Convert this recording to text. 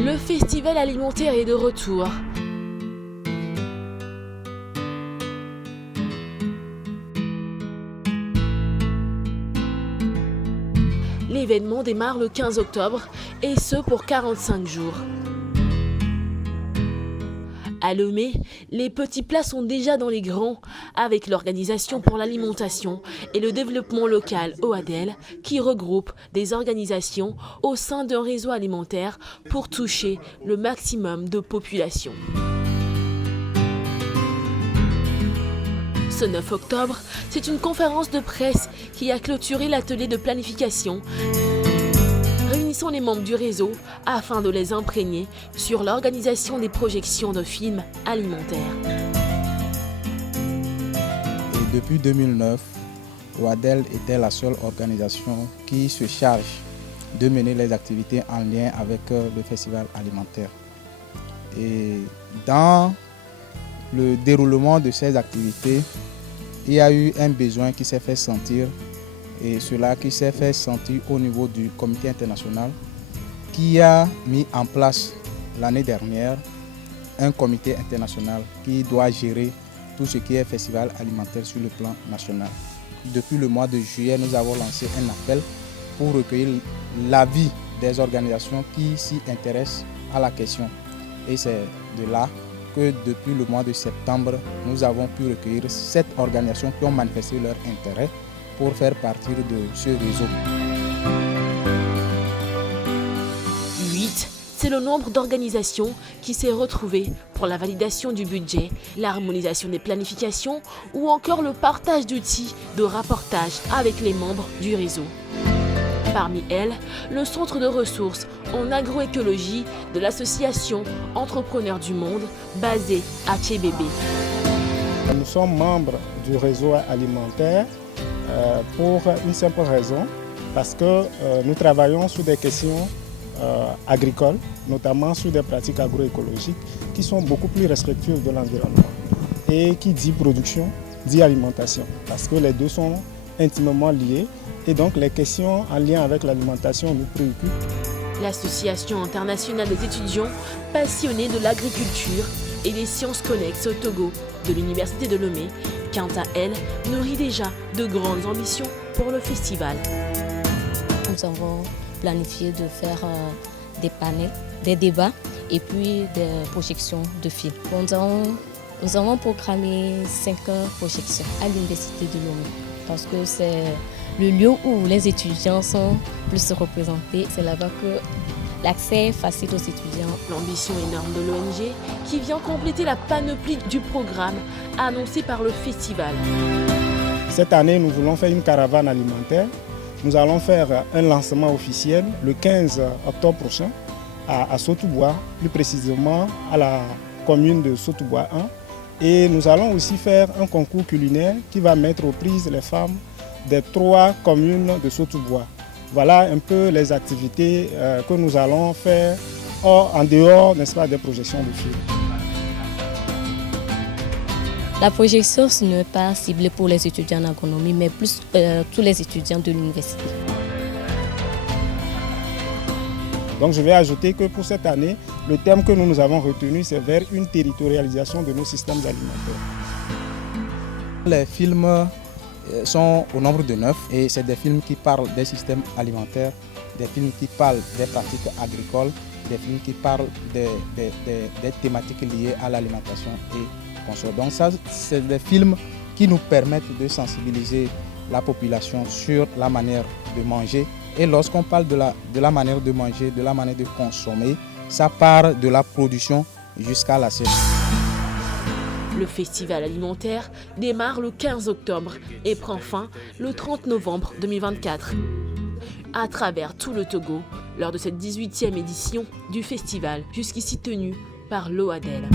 Le festival alimentaire est de retour. L'événement démarre le 15 octobre et ce pour 45 jours. À Lomé, les petits plats sont déjà dans les grands avec l'Organisation pour l'alimentation et le développement local OADEL qui regroupe des organisations au sein d'un réseau alimentaire pour toucher le maximum de population. Ce 9 octobre, c'est une conférence de presse qui a clôturé l'atelier de planification réunissant les membres du réseau afin de les imprégner sur l'organisation des projections de films alimentaires. Et depuis 2009, OADEL était la seule organisation qui se charge de mener les activités en lien avec le festival alimentaire. Et dans le déroulement de ces activités, il y a eu un besoin qui s'est fait sentir, et cela qui s'est fait sentir au niveau du comité international qui a mis en place l'année dernière un comité international qui doit gérer tout ce qui est festival alimentaire sur le plan national. Depuis le mois de juillet, nous avons lancé un appel pour recueillir l'avis des organisations qui s'y intéressent à la question. Et c'est de là que depuis le mois de septembre, nous avons pu recueillir 7 organisations qui ont manifesté leur intérêt pour faire partie de ce réseau. 8, c'est le nombre d'organisations qui s'est retrouvé pour la validation du budget, l'harmonisation des planifications ou encore le partage d'outils de rapportage avec les membres du réseau. Parmi elles, le centre de ressources en agroécologie de l'association Entrepreneurs du Monde basée à Tchébébé. Nous sommes membres du réseau alimentaire pour une simple raison, parce que nous travaillons sur des questions agricoles, notamment sur des pratiques agroécologiques qui sont beaucoup plus respectueuses de l'environnement. Et qui dit production, dit alimentation, parce que les deux sont intimement liés. Et donc les questions en lien avec l'alimentation nous préoccupent. L'Association internationale des étudiants passionnés de l'agriculture et des sciences connexes au Togo de l'Université de Lomé, quant à elle, nourrit déjà de grandes ambitions pour le festival. Nous avons planifié de faire des panels, des débats et puis des projections de films. Nous avons programmé 5 projections à l'Université de Lomé parce que c'est le lieu où les étudiants sont plus représentés. C'est là-bas que l'accès est facile aux étudiants. L'ambition énorme de l'ONG qui vient compléter la panoplie du programme annoncé par le festival. Cette année, nous voulons faire une caravane alimentaire. Nous allons faire un lancement officiel le 15 octobre prochain à Sotoubois, plus précisément à la commune de Sotoubois 1. Et nous allons aussi faire un concours culinaire qui va mettre aux prises les femmes des 3 communes de Sotoubois. Voilà un peu les activités que nous allons faire en dehors, n'est-ce pas, des projections de films. La projection ce n'est pas ciblée pour les étudiants en agronomie, mais plus tous les étudiants de l'université. Donc je vais ajouter que pour cette année, le thème que nous avons retenu, c'est vers une territorialisation de nos systèmes alimentaires. Les films sont au nombre de 9 et c'est des films qui parlent des systèmes alimentaires, des films qui parlent des pratiques agricoles, des films qui parlent des thématiques liées à l'alimentation et consorts. Donc ça, c'est des films qui nous permettent de sensibiliser la population sur la manière de manger. Et lorsqu'on parle de la manière de manger, de la manière de consommer, ça part de la production jusqu'à l'assiette. Le festival alimentaire démarre le 15 octobre et prend fin le 30 novembre 2024. À travers tout le Togo, lors de cette 18e édition du festival, jusqu'ici tenue par l'OADEL.